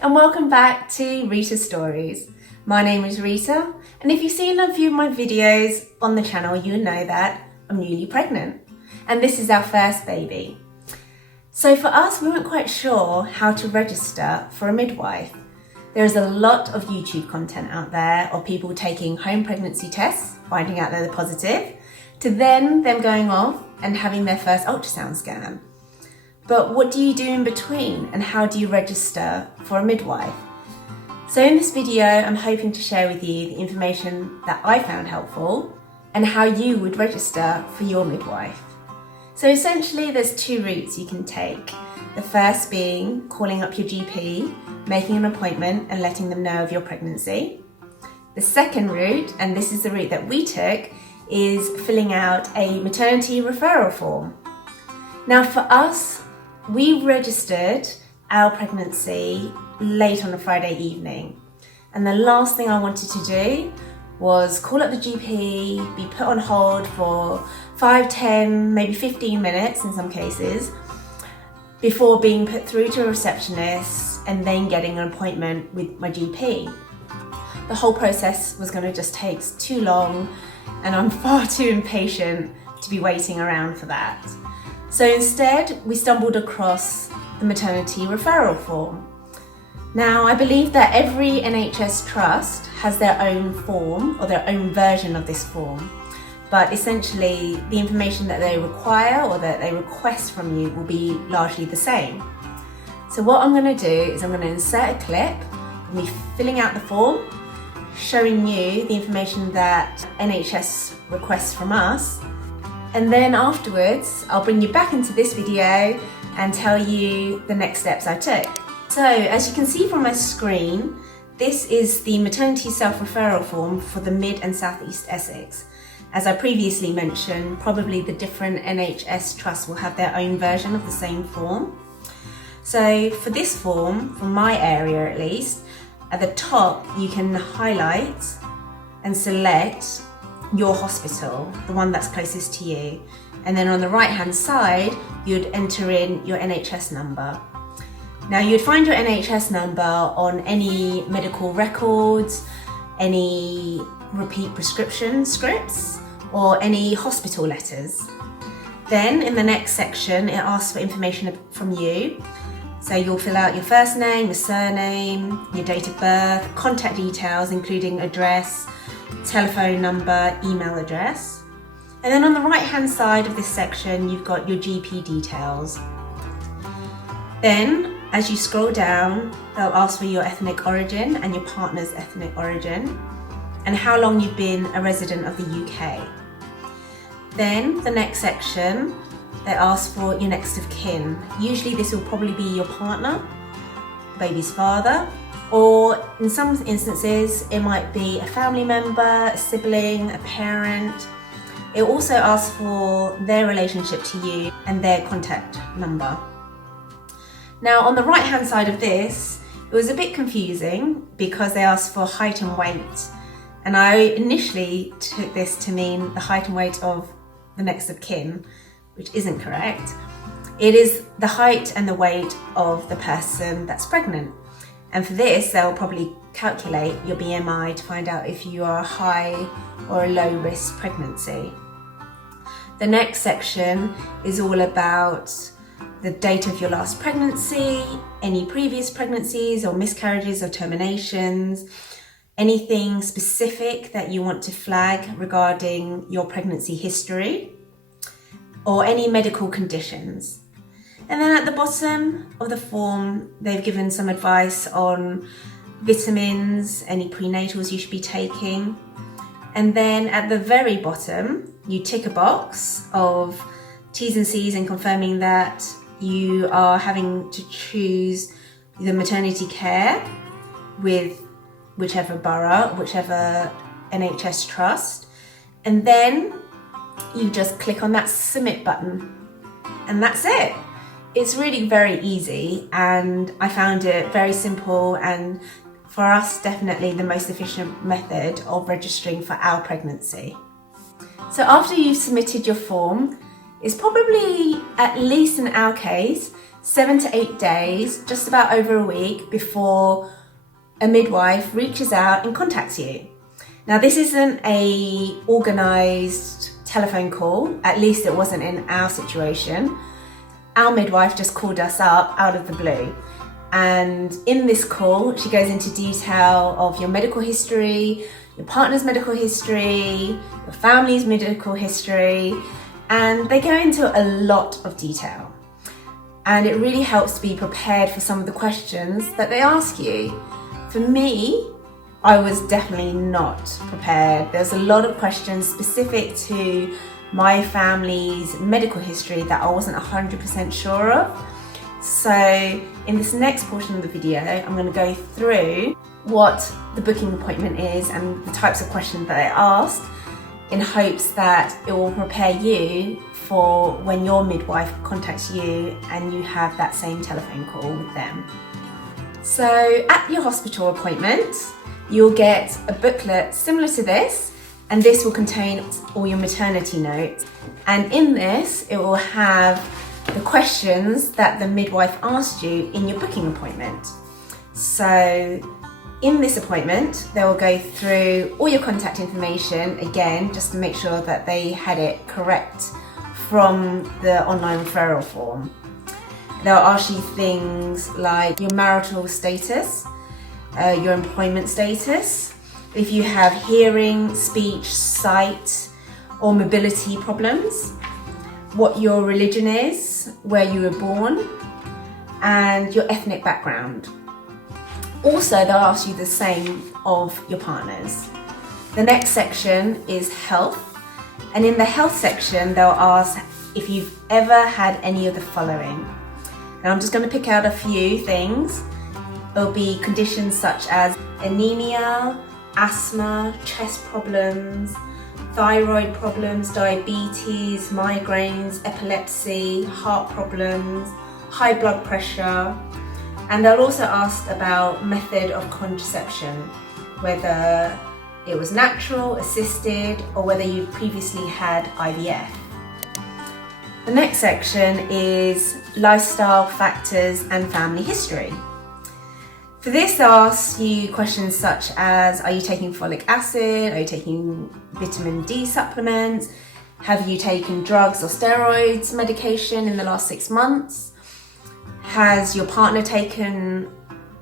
and welcome back to Rita's Stories. My name is Rita, and if you've seen a few of my videos on the channel, you know that I'm newly pregnant, and this is our first baby. So for us, we weren't quite sure how to register for a midwife. There is a lot of YouTube content out there of people taking home pregnancy tests, finding out they're positive, to then them going off and having their first ultrasound scan. But what do you do in between, and how do you register for a midwife? So in this video, I'm hoping to share with you the information that I found helpful and how you would register for your midwife. So essentially there's two routes you can take. The first being calling up your GP, making an appointment and letting them know of your pregnancy. The second route, and this is the route that we took, is filling out a maternity referral form. Now for us, we registered our pregnancy late on a Friday evening, and the last thing I wanted to do was call up the GP, be put on hold for 5, 10, maybe 15 minutes in some cases, before being put through to a receptionist and then getting an appointment with my GP. The whole process was going to just take too long, and I'm far too impatient to be waiting around for that. So instead, we stumbled across the maternity referral form. Now, I believe that every NHS trust has their own form or their own version of this form, but essentially the information that they require or that they request from you will be largely the same. So what I'm going to do is I'm going to insert a clip of me filling out the form, showing you the information that NHS requests from us, and then afterwards I'll bring you back into this video and tell you the next steps I took. So as you can see from my screen, this is the maternity self-referral form for the Mid and South East Essex. As I previously mentioned, probably the different NHS trusts will have their own version of the same form. So for this form, for my area at least, at the top you can highlight and select your hospital, the one that's closest to you. And then on the right hand side, you'd enter in your NHS number. Now you'd find your NHS number on any medical records, any repeat prescription scripts, or any hospital letters. Then in the next section, it asks for information from you. So you'll fill out your first name, your surname, your date of birth, contact details, including address, telephone number, email address. And then on the right hand side of this section, you've got your GP details. Then as you scroll down, they'll ask for your ethnic origin and your partner's ethnic origin, and how long you've been a resident of the UK. Then the next section, they ask for your next of kin. Usually this will probably be your partner, baby's father, or in some instances it might be a family member, a sibling, a parent. It also asks for their relationship to you and their contact number. Now on the right hand side of this, it was a bit confusing because they asked for height and weight, and I initially took this to mean the height and weight of the next of kin, which isn't correct. It is the height and the weight of the person that's pregnant. And for this, they'll probably calculate your BMI to find out if you are a high or a low risk pregnancy. The next section is all about the date of your last pregnancy, any previous pregnancies or miscarriages or terminations, anything specific that you want to flag regarding your pregnancy history, or any medical conditions. And then at the bottom of the form, they've given some advice on vitamins, any prenatals you should be taking. And then at the very bottom, you tick a box of T's and C's and confirming that you are having to choose the maternity care with whichever borough, whichever NHS trust. And then you just click on that submit button, and that's it. It's really very easy, and I found it very simple, and for us definitely the most efficient method of registering for our pregnancy. So after you've submitted your form, it's probably, at least in our case, 7 to 8 days, just about over a week, before a midwife reaches out and contacts you. Now, this isn't a organised telephone call, at least it wasn't in our situation. Our midwife just called us up out of the blue. And in this call, she goes into detail of your medical history, your partner's medical history, your family's medical history, and they go into a lot of detail. And it really helps to be prepared for some of the questions that they ask you. For me, I was definitely not prepared. There's a lot of questions specific to my family's medical history that I wasn't 100% sure of. So in this next portion of the video, I'm going to go through what the booking appointment is and the types of questions that I asked, in hopes that it will prepare you for when your midwife contacts you and you have that same telephone call with them. So at your hospital appointment, you'll get a booklet similar to this, and this will contain all your maternity notes. And in this, it will have the questions that the midwife asked you in your booking appointment. So in this appointment, they will go through all your contact information again, just to make sure that they had it correct from the online referral form. They'll ask you things like your marital status, your employment status, if you have hearing, speech, sight, or mobility problems, what your religion is, where you were born, and your ethnic background. Also, they'll ask you the same of your partners. The next section is health, and in the health section, they'll ask if you've ever had any of the following. Now, I'm just going to pick out a few things. There'll be conditions such as anemia, asthma, chest problems, thyroid problems, diabetes, migraines, epilepsy, heart problems, high blood pressure. And they'll also ask about method of contraception, whether it was natural, assisted, or whether you previously had IVF. The next section is lifestyle factors and family history. For this, they'll ask you questions such as, are you taking folic acid? Are you taking vitamin D supplements? Have you taken drugs or steroids medication in the last 6 months? Has your partner taken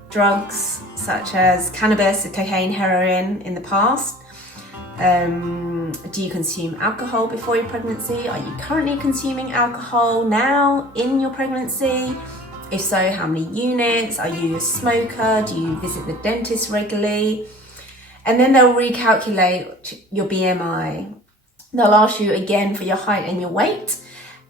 drugs such as cannabis, cocaine, heroin in the past? Do you consume alcohol before your pregnancy? Are you currently consuming alcohol now in your pregnancy? If so, how many units? Are you a smoker? Do you visit the dentist regularly? And then they'll recalculate your BMI. They'll ask you again for your height and your weight.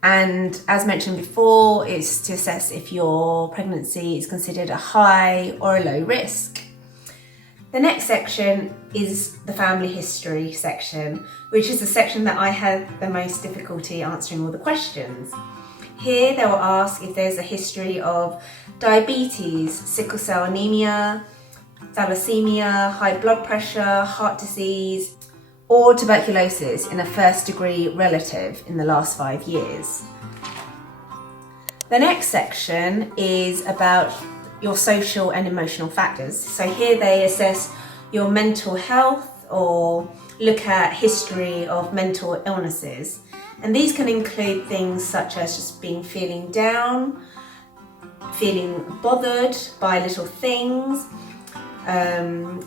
And as mentioned before, it's to assess if your pregnancy is considered a high or a low risk. The next section is the family history section, which is the section that I had the most difficulty answering all the questions. Here they will ask if there's a history of diabetes, sickle cell anemia, thalassemia, high blood pressure, heart disease, or tuberculosis in a first degree relative in the last 5 years. The next section is about your social and emotional factors. So here they assess your mental health or look at history of mental illnesses. And these can include things such as just feeling down, feeling bothered by little things,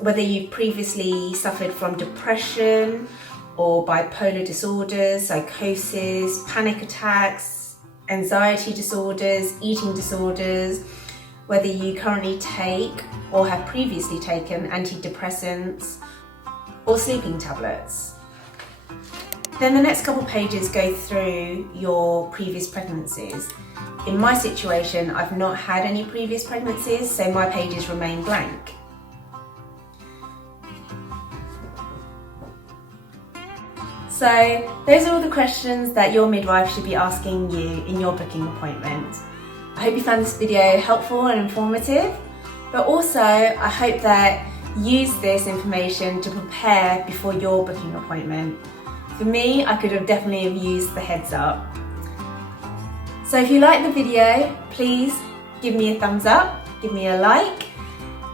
whether you've previously suffered from depression or bipolar disorders, psychosis, panic attacks, anxiety disorders, eating disorders, whether you currently take or have previously taken antidepressants or sleeping tablets. Then the next couple pages go through your previous pregnancies. In my situation, I've not had any previous pregnancies, so my pages remain blank. So those are all the questions that your midwife should be asking you in your booking appointment. I hope you found this video helpful and informative, but also I hope that you use this information to prepare before your booking appointment. For me, I could have definitely used the heads up. So if you like the video, please give me a thumbs up, give me a like,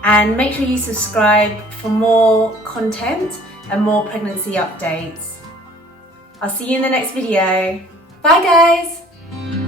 and make sure you subscribe for more content and more pregnancy updates. I'll see you in the next video. Bye guys!